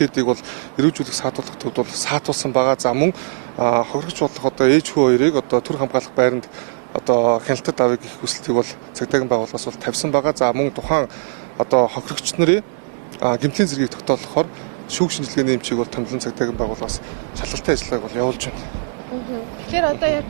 этгээдийг бол эрүүжүүлэх саатуулах төвд бол саатуулсан байгаа. За мөн хохирогч бодлого одоо ээж хүү хоёрыг одоо төр хамгаалах байранд одоо хяналтад авъя гэх хүсэлтийг бол цагдаагийн байгууллагаас бол тавьсан байгаа. За мөн тухайн одоо хохирогч нарын гэмтлийн зэргийг тогтоолохоор шүүх шинжилгээний эмчийг бол томилон цагдаагийн байгууллагаас шалгалтын ажиллагааг бол явуулж байна. Тэгэхээр одоо яг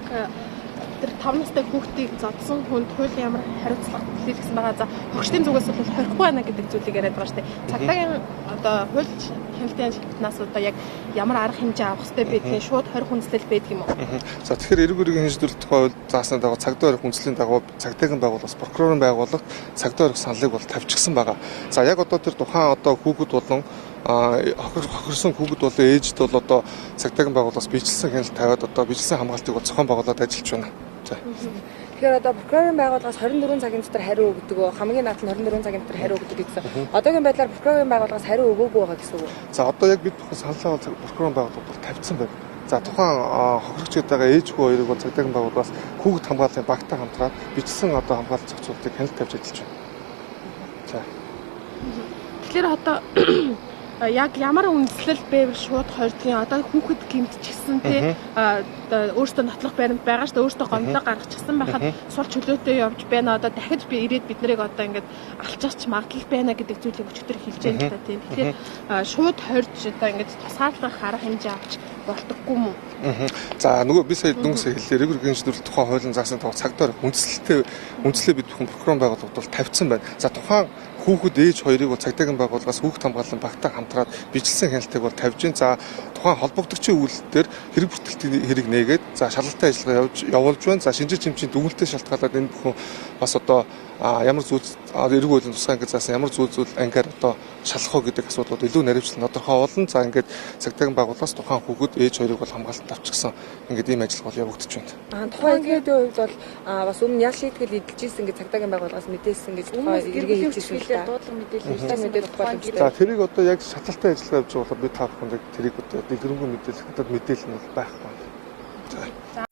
тэр 5 настай хүүхдийг зодсон хүнд хуулийн ямар хариуцлага хэлсэн байгаа. За хөгжлийн зүгээс бол хорихгүй байна гэдэг зүйлийг яриад байгаа шүү дээ. Цагдаагийн одоо хууль хяналтын ажилтнаас одоо яг ямар арга хэмжээ авах хэрэгтэй байдгийг шууд хорих хүндэслэл байдаг юм уу? За тэгэхээр эрэг үргийн хинжлүүлэх тухай хууль заасны дагуу цагдаа хорих хүндэслэлийн дагуу цагдаагийн байгууллагаас прокурорын байгууллагт цагдаа хорих саналыг бол тавьчихсан байгаа. За яг одоо тэр тухайн одоо хүүхэд болон хохирсон хүүхэд болон ээжд бол одоо цагдаагийн байгууллагаас бичлсэн хяналт тавиад одоо бичлсэн хамгаалтыг бол зохион байгуулаад ажиллаж байна. Тэгэхээр одоо прокурорын байгууллагаас 24 цагийн дотор хариу өгдөг, хамгийн наад нь 24 цагийн дотор хариу өгдөг гэсэн. Одоогийн байдлаар прокурорын байгууллагаас хариу өгөөгүй байгаа гэсэн үг. За одоо яг бид саналаа бол прокурорын байгууллага бол тавьсан байна. За тухайн хохирогчдаа ээж хүү хоёрыг бол цагдаагийн байгууллагаас хүүхэд хамгааллын багтаа хамтраад бичлсэн одоо хамгаалалт зохицуултыг хяналт тавьж ажиллаж байна. За. Тэгэхээр одоо яг ямар үндэслэл байвал шууд хордгийн одоо хүүхэд гэмтчихсэн тий өөртөө нотлох баримт байгаа шүү дээ, өөртөө гомдлоо гаргачихсан байхад сул чөлөөтэй явж байна. Одоо дахиж ирээд бид нарыг одоо ингээд алчаач магадлал байна гэдэг зүйлийг өчигдөр хэлж байна л да тий. Тэгэхээр шууд хорж одоо ингээд тусгаарлах арга хэмжээ авч болдоггүй юм уу? За нөгөө би сая дүнсээ хэллээ. Эрэг үргийн хинжлүүлэх тухайн хуулийн заасны дагуу цагдаа үндэслэлээ бид бүхэн прокурорын байгууллагад бол тавьсан байна. За тухайн хүүхэд ээж хоёрыг бол цагдаагийн байгууллагаас хүүхэд хамгааллын багтаа хамтраад бичлсэн хяналтыг бол тавьж гин. За тухайн холбогдогчийн үйлдэлээр хэрэг бүртгэлтийн хэрэг нээгээд за шалгалтын ажиллагаа явуулж байна. За шинжир чимчийн дүгнэлтэд шалтгаалаад энэ бүхэн бас одоо ямар зүйл эрэг хуулийн тусгай ангид заасан ямар зүйл ангиар одоо шалгах уу гэдэг асуудлууд илүү наривчлан тодорхой болно. За ингээд цагдаагийн байгууллагаас тухайн хүүхэд ээж хоёрыг бол хамгаалалт авчихсан ингээд ийм ажил бол явагдаж байна. Тухайн эргийн хувьд бол бас өмнө ял шийтгэл эдэлж ирсэн гэж цагдаагийн байгууллагаас мэдээлсэн гэж тухайн эргийн хэлжсэн л да. Дуудлага мэдээлэл боломжтой. За тэрийг одоо яг шалгалтын ажиллагаа явуулж байгаа бид та бүхэнд тэрийг одоо дэлгэрэнгүй мэдээлэх надад мэдээлэл нь бол байхгүй. За